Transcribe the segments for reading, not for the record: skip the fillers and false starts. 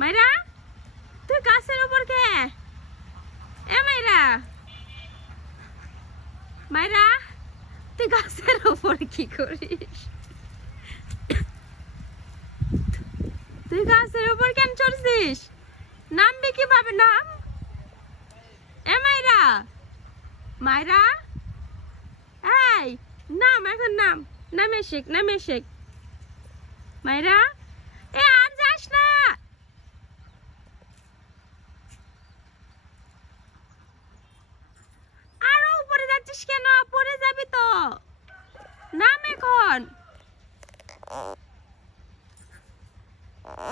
মাইরা তুই গাছের উপর কে? এ মাইরা, মাইরা তুই গাছের উপর কি করিস? তুই গাছের উপর কেন চড়ছিস? নামবি কিভাবে? নাম। এ মাইরা, মাইরা এই নাম, এখন নাম, নামে শেখ, নামে শেখ। মাইরা এ আর যাস না। আরো উপরে যাচ্ছিস কেন? পড়ে যাবি তো। নাম এখন।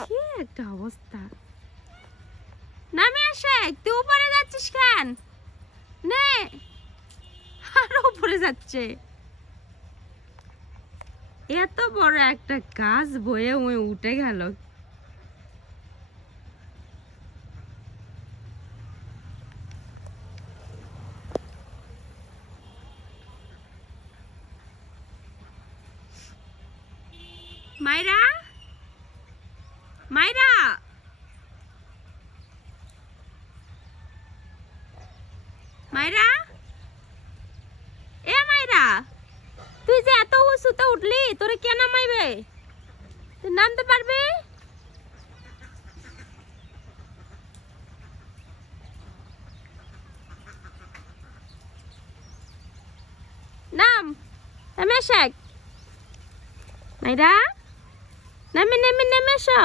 কি একটা অবস্থা। নামে আসে, তুই উপরে যাচ্ছিস কেন? নে, আরো উপরে যাচ্ছে। এত বড় একটা গাছ বয়ে ওই উঠে গেল। মাইরা, মাইরা, মাইরা, এ মাইরা তুই যে এত উঁচুতে উঠলি, তোরে কে নামাইবে? তুই নামতে পারবি? নাম, নামে শেখ। মাইরা নামে, নেমে, নেমে এসো।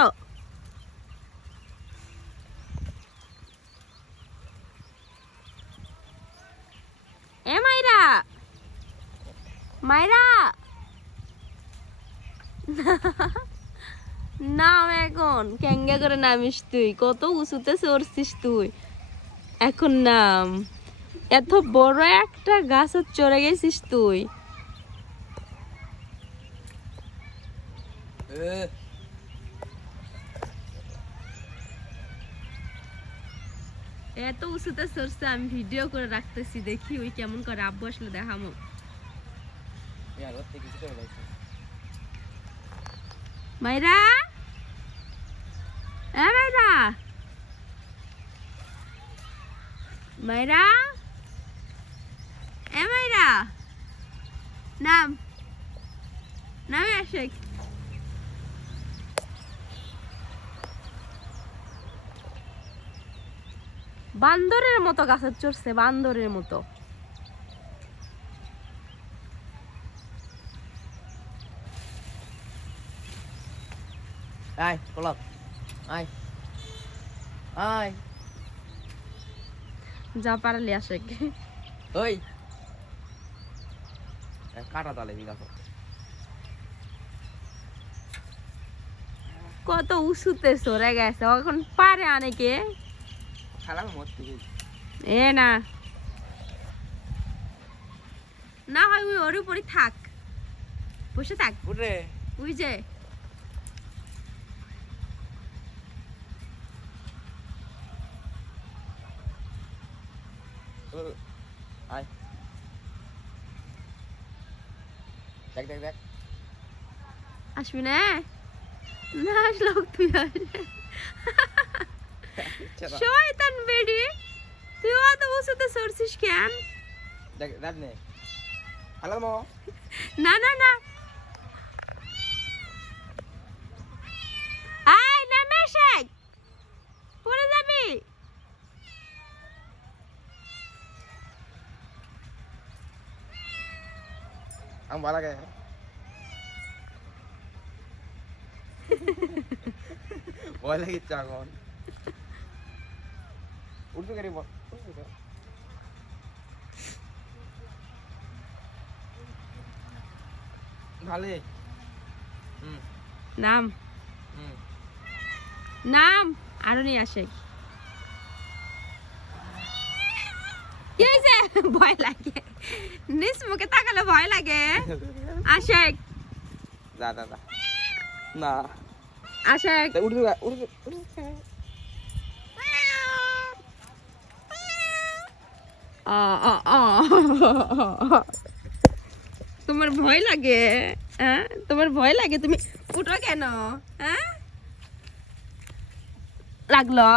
এ মাইরা, মাইরা নাম এখন। কেঙ্গা করে নামিস তুই? কত উঁচুতে চড়ছিস তুই, এখন নাম। এত বড় একটা গাছ চড়ে গেছিস তুই। এত উঁচুতে চড়ছে, আমি ভিডিও করে রাখতেছি, দেখি ওই কেমন করে। আব্বু আসলে দেখামো। মাইরা, এ মাইরা, মাইরা, এ মাইরা নাম, নামে আসে। বান্দরের মতো গাছে চড়ছে, বান্দরের মতো। Ai, kolak. Ai. Ai. যা পারলি আসে। Oi. কাটা তালে বিঘা। কত উঁচুতে চড়ে গেছে, এখন পারে অনেকে। খেলা মরতে এ না, না হয় ওই ওর উপরই থাক, বসে থাক। উঠরে ওই যে আয় দেখ দেখ দেখ আসবি না? না আসলে তুই শয়তান বেডি, তুই অত উঁচুতে চড়ছিস কেন? দেখ দেখ নে হ্যালো মো। না না না, আয় নামে শেখ, পড়ে যাবি। আমি ভালো লাগে ভয় লাগিচ্ছে এখন। উঠবে গাড়ি বল ভালো। নাম, নাম আরো নিয়ে আসে। কি হয়েছে? ভয় লাগে, নিজ মুখে তাকালে ভয় লাগে। আশেক যা যা যা না আশেক, উঠবে উঠবে উঠবে। তোমার ভয় লাগে? হ্যাঁ তোমার ভয় লাগে? তুমি উঠো কেন? হ্যাঁ লাগলো